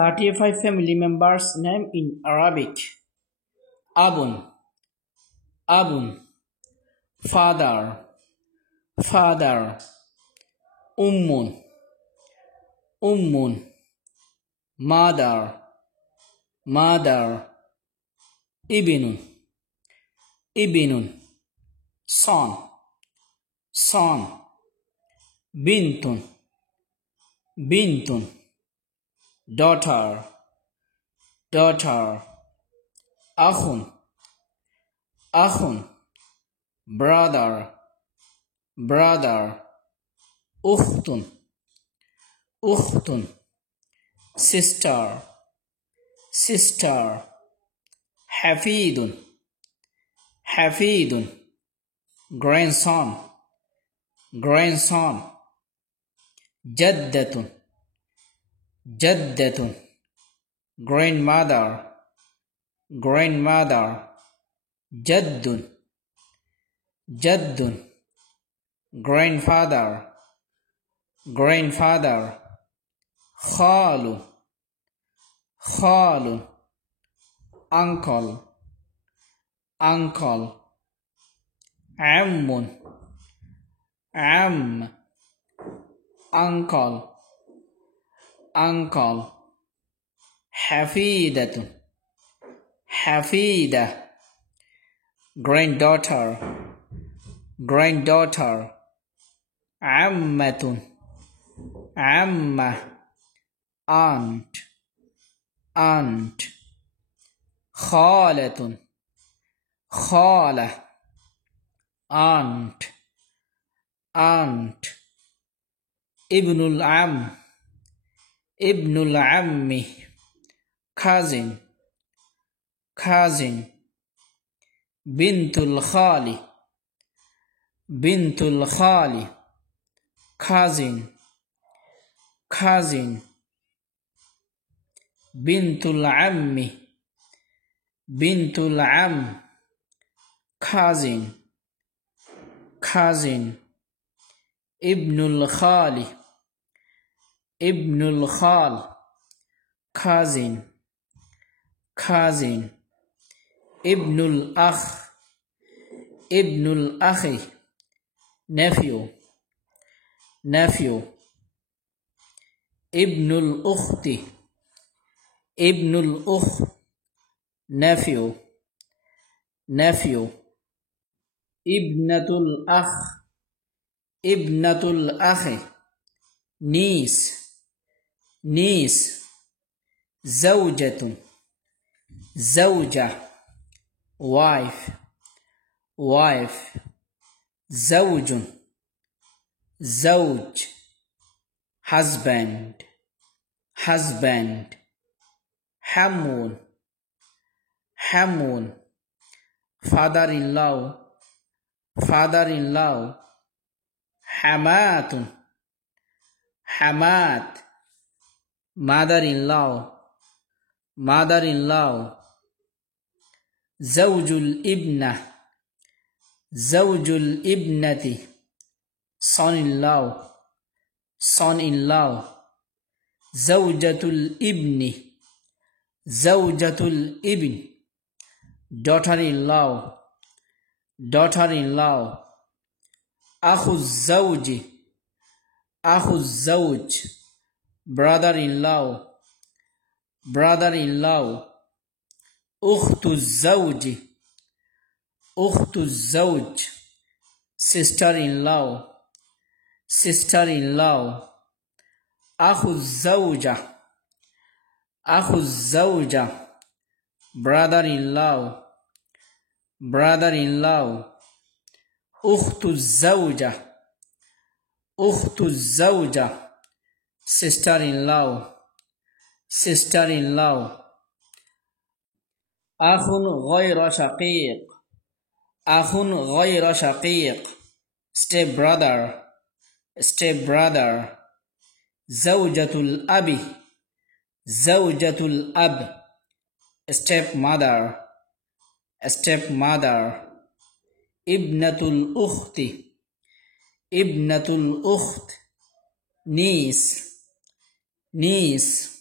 35 family members name in Arabic. Abun, Abun, father, father. Ummun, Ummun, mother, mother. Ibnun, Ibnun, son, son. Bintun, Bintun, daughter, daughter. Akhun, Akhun, brother, brother. Ukhtun, Ukhtun, sister, sister. Hafidun, Hafidun, grandson, grandson. Jaddatun, Jaddatun, grandmother, grandmother. Jaddun, Jaddun, grandfather, grandfather. Khalu, Khalu, uncle, uncle. Ammun, Am, uncle, uncle. Hafidatun, Hafida, granddaughter, granddaughter. Ammatun, Amma, aunt, aunt. Khalatun, Khala, aunt, aunt. Ibnul Am, Ibnul Ammi, cousin, cousin. Bintul Khali, Bintul Khali, cousin, cousin. Bintul Ammi, Bintul Am, cousin, cousin. Ibnul Khali, Ibnul Khal, cousin, cousin. Ibnul Akh, Ibnul Akhi, nephew, nephew. Ibnul Ukhti, Ibnul Ukh, nephew, nephew. Ibnatul Akh, Ibnatul Akhi, niece, niece. Zawjatun, Zawja, wife, wife. Zawjun, Zawj, husband, husband. Hamun, Hamun, father-in-law, father-in-law. Hamatun, Hamat, mother-in-law, mother-in-law. Zawjul Ibna, Zawjul Ibnati, son-in-law, son-in-law. Zawjatul Ibni, Zawjatul Ibn, daughter-in-law, daughter-in-law. Akhuz Zawji, Akhuz Zawj, brother-in-law, brother-in-law. Ukhtuz Zawji, Ukhtuz Zawj, sister-in-law, sister-in-law. Akhuz Zawja, Akhuz Zawja, brother-in-law, brother-in-law. Ukhtuz Zawja, Ukhtuz Zawja, sister-in-law, sister-in-law. Akhun ghayra shaqiq, Akhun ghayra shaqiq, step brother, step brother. Zawjatul Abi, Zawjatul Ab, step mother, step mother. Ibnatul Ukhti, Ibnatul Ukht, niece, niece.